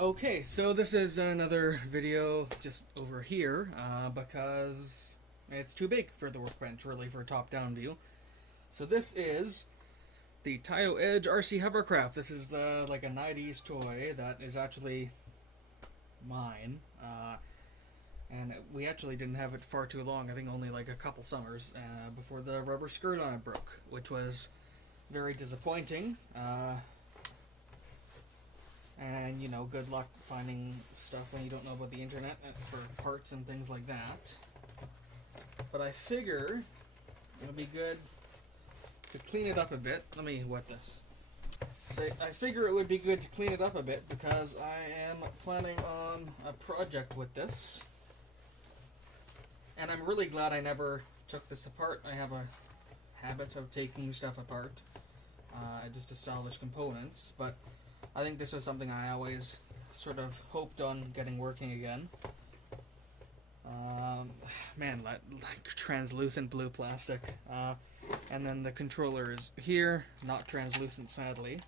Okay, so this is another video just over here because it's too big for the workbench, really, for a top-down view. So this is the Taiyo Edge RC Hovercraft. This is like a 90s toy that is actually mine. And we actually didn't have it far too long, I think only like a couple summers, before the rubber skirt on it broke, which was very disappointing. And, you know, good luck finding stuff when you don't know about the internet for parts and things like that. But I figure it would be good to clean it up a bit. Let me wet this. So I figure it would be good to clean it up a bit because I am planning on a project with this. And I'm really glad I never took this apart. I have a habit of taking stuff apart just to salvage components, but I think this was something I always sort of hoped on getting working again. Man, like translucent blue plastic. And then the controller is here, not translucent, sadly.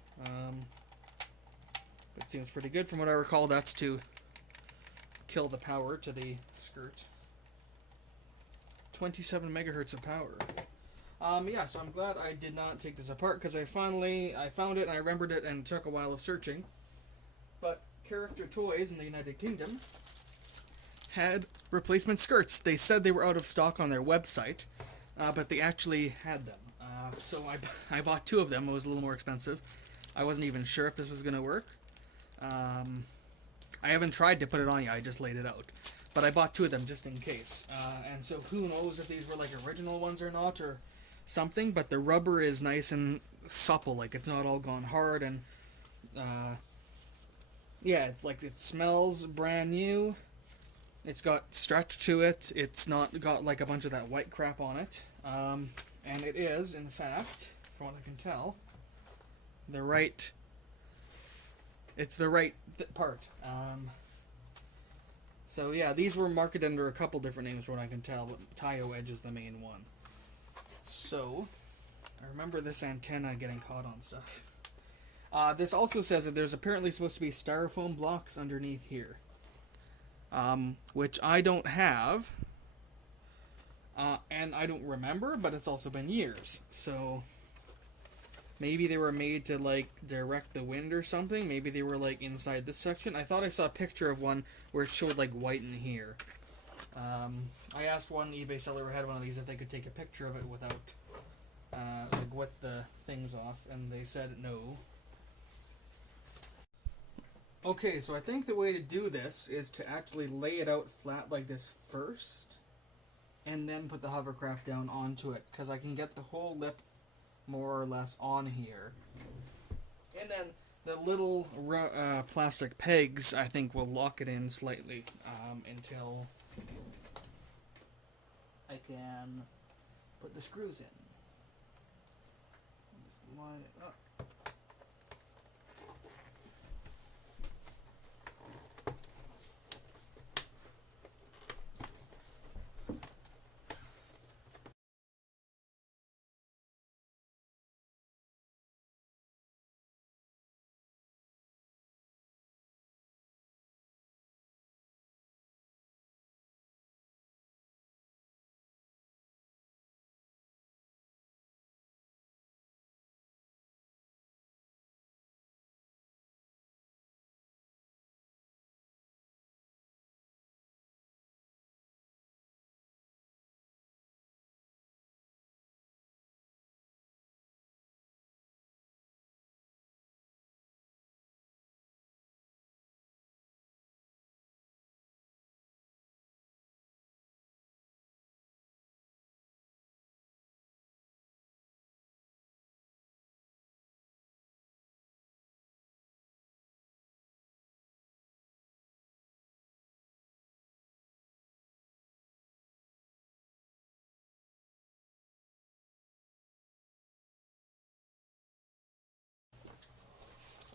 It seems pretty good from what I recall. That's to kill the power to the skirt. 27 megahertz of power. Yeah, so I'm glad I did not take this apart because I found it and I remembered it and it took a while of searching. But Character Toys in the United Kingdom had replacement skirts. They said they were out of stock on their website, but they actually had them. So I bought two of them. It was a little more expensive. I wasn't even sure if this was going to work. I haven't tried to put it on yet, I just laid it out. But I bought two of them just in case. And so who knows if these were like original ones or not, or something, but the rubber is nice and supple, like it's not all gone hard, and yeah, it's like it smells brand new. It's got stretch to it. It's not got like a bunch of that white crap on it, and it is, in fact, from what I can tell, it's the right part. So yeah, these were marketed under a couple different names from what I can tell, but Taiyo Edge is the main one. So, I remember this antenna getting caught on stuff. This also says that there's apparently supposed to be styrofoam blocks underneath here. Which I don't have. And I don't remember, but it's also been years. So, maybe they were made to, like, direct the wind or something. Maybe they were, like, inside this section. I thought I saw a picture of one where it showed, like, white in here. I asked one eBay seller who had one of these if they could take a picture of it without, like, wet the things off, and they said no. Okay, so I think the way to do this is to actually lay it out flat like this first, and then put the hovercraft down onto it, because I can get the whole lip more or less on here. And then the little plastic pegs, I think, will lock it in slightly until I can put the screws in. Just line it up.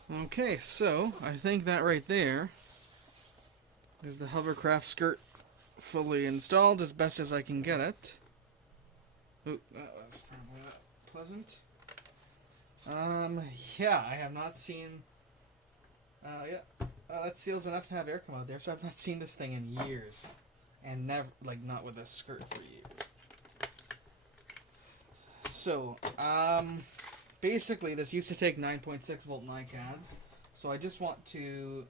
Okay, so I think that right there is the hovercraft skirt fully installed as best as I can get it. Ooh, that was probably not pleasant. Yeah, I have not seen. Yeah, That seals enough to have air come out there, so I've not seen this thing in years. And never, like, not with a skirt for years. So, basically, this used to take 9.6 volt NiCads. So I just want to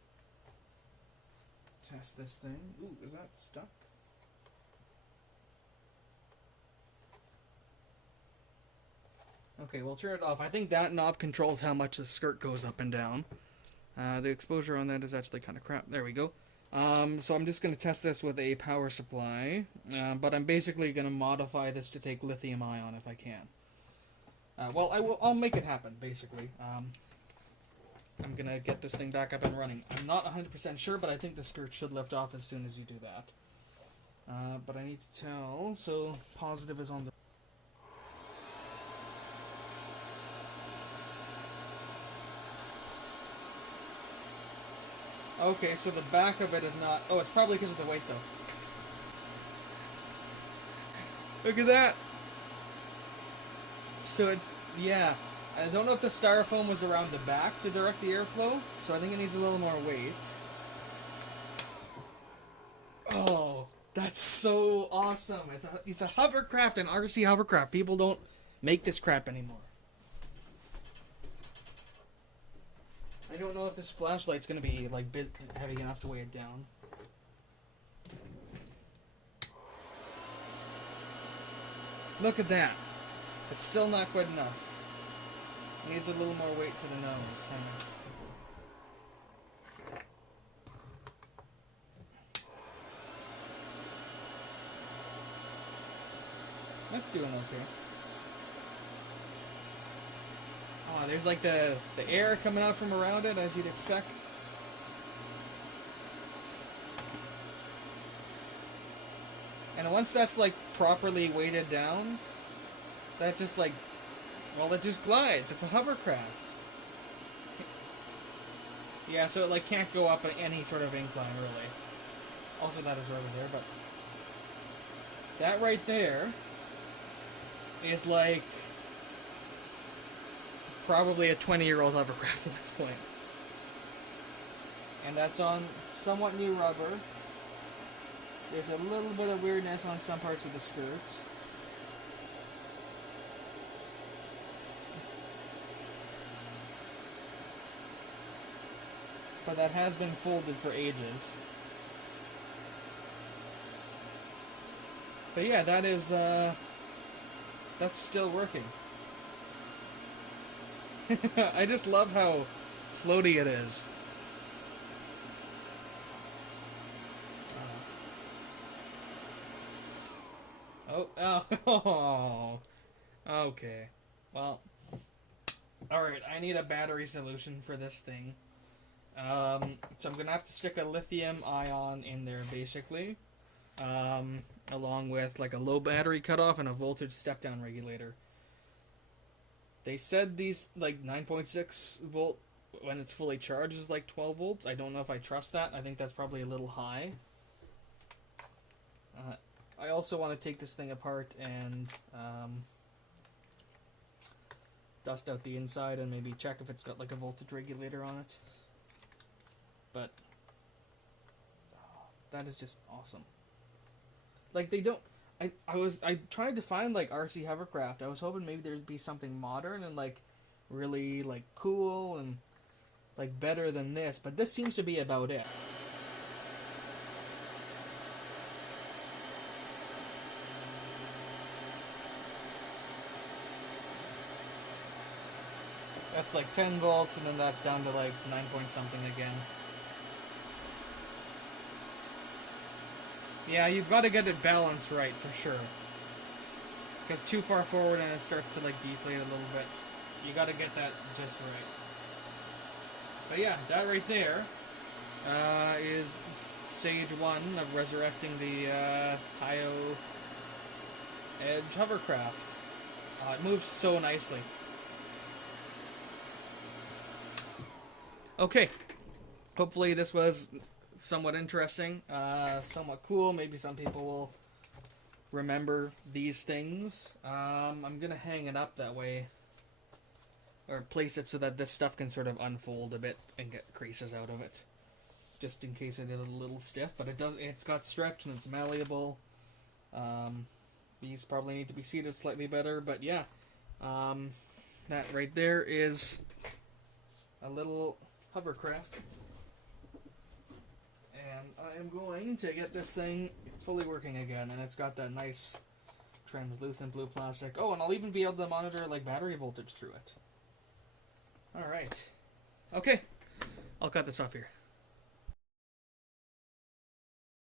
test this thing. Ooh, is that stuck? Okay, we'll turn it off. I think that knob controls how much the skirt goes up and down. The exposure on that is actually kind of crap. There we go. So I'm just going to test this with a power supply. But I'm basically going to modify this to take lithium ion if I can. Well, I'll make it happen, basically. I'm going to get this thing back up and running. I'm not 100% sure, but I think the skirt should lift off as soon as you do that. But I need to tell, so positive is on the... Okay, so the back of it is not... Oh, it's probably because of the weight, though. Look at that! So it's... Yeah. I don't know if the styrofoam was around the back to direct the airflow, so I think it needs a little more weight. Oh, that's so awesome! It's a hovercraft, an RC hovercraft. People don't make this crap anymore. I don't know if this flashlight's gonna be like heavy enough to weigh it down. Look at that. It's still not good enough. It needs a little more weight to the nose. That's doing okay. Oh, there's like the air coming out from around it, as you'd expect. And once that's like properly weighted down, that just like, well, it just glides. It's a hovercraft. Yeah, so it like can't go up any sort of incline, really. Also, that is over there, but that right there is like probably a 20-year-old hovercraft at this point. And that's on somewhat new rubber. There's a little bit of weirdness on some parts of the skirt. But that has been folded for ages. But yeah, that is, that's still working. I just love how floaty it is. Oh, okay. Well, alright, I need a battery solution for this thing. So I'm gonna have to stick a lithium ion in there, basically. Along with like a low battery cutoff and a voltage step-down regulator. They said these, like, 9.6 volt, when it's fully charged, is like 12 volts. I don't know if I trust that. I think that's probably a little high. I also want to take this thing apart and dust out the inside and maybe check if it's got like a voltage regulator on it. But that is just awesome. Like, they don't... I tried to find like RC hovercraft. I was hoping maybe there'd be something modern and like really like cool and like better than this, but this seems to be about it. That's like 10 volts, and then that's down to like 9 point something again. Yeah, you've got to get it balanced right, for sure. Because too far forward and it starts to like deflate a little bit. You got to get that just right. But yeah, that right there is stage 1 of resurrecting the Taiyo Edge Hovercraft. It moves so nicely. Okay, hopefully this was somewhat interesting, somewhat cool. Maybe some people will remember these things. I'm gonna hang it up that way, or place it so that this stuff can sort of unfold a bit and get creases out of it. just in case it is a little stiff, but it's got stretch and it's malleable. These probably need to be seated slightly better, but yeah, that right there is a little hovercraft, and I am going to get this thing fully working again, and it's got that nice translucent blue plastic. Oh, and I'll even be able to monitor like battery voltage through it. Alright. Okay, I'll cut this off here.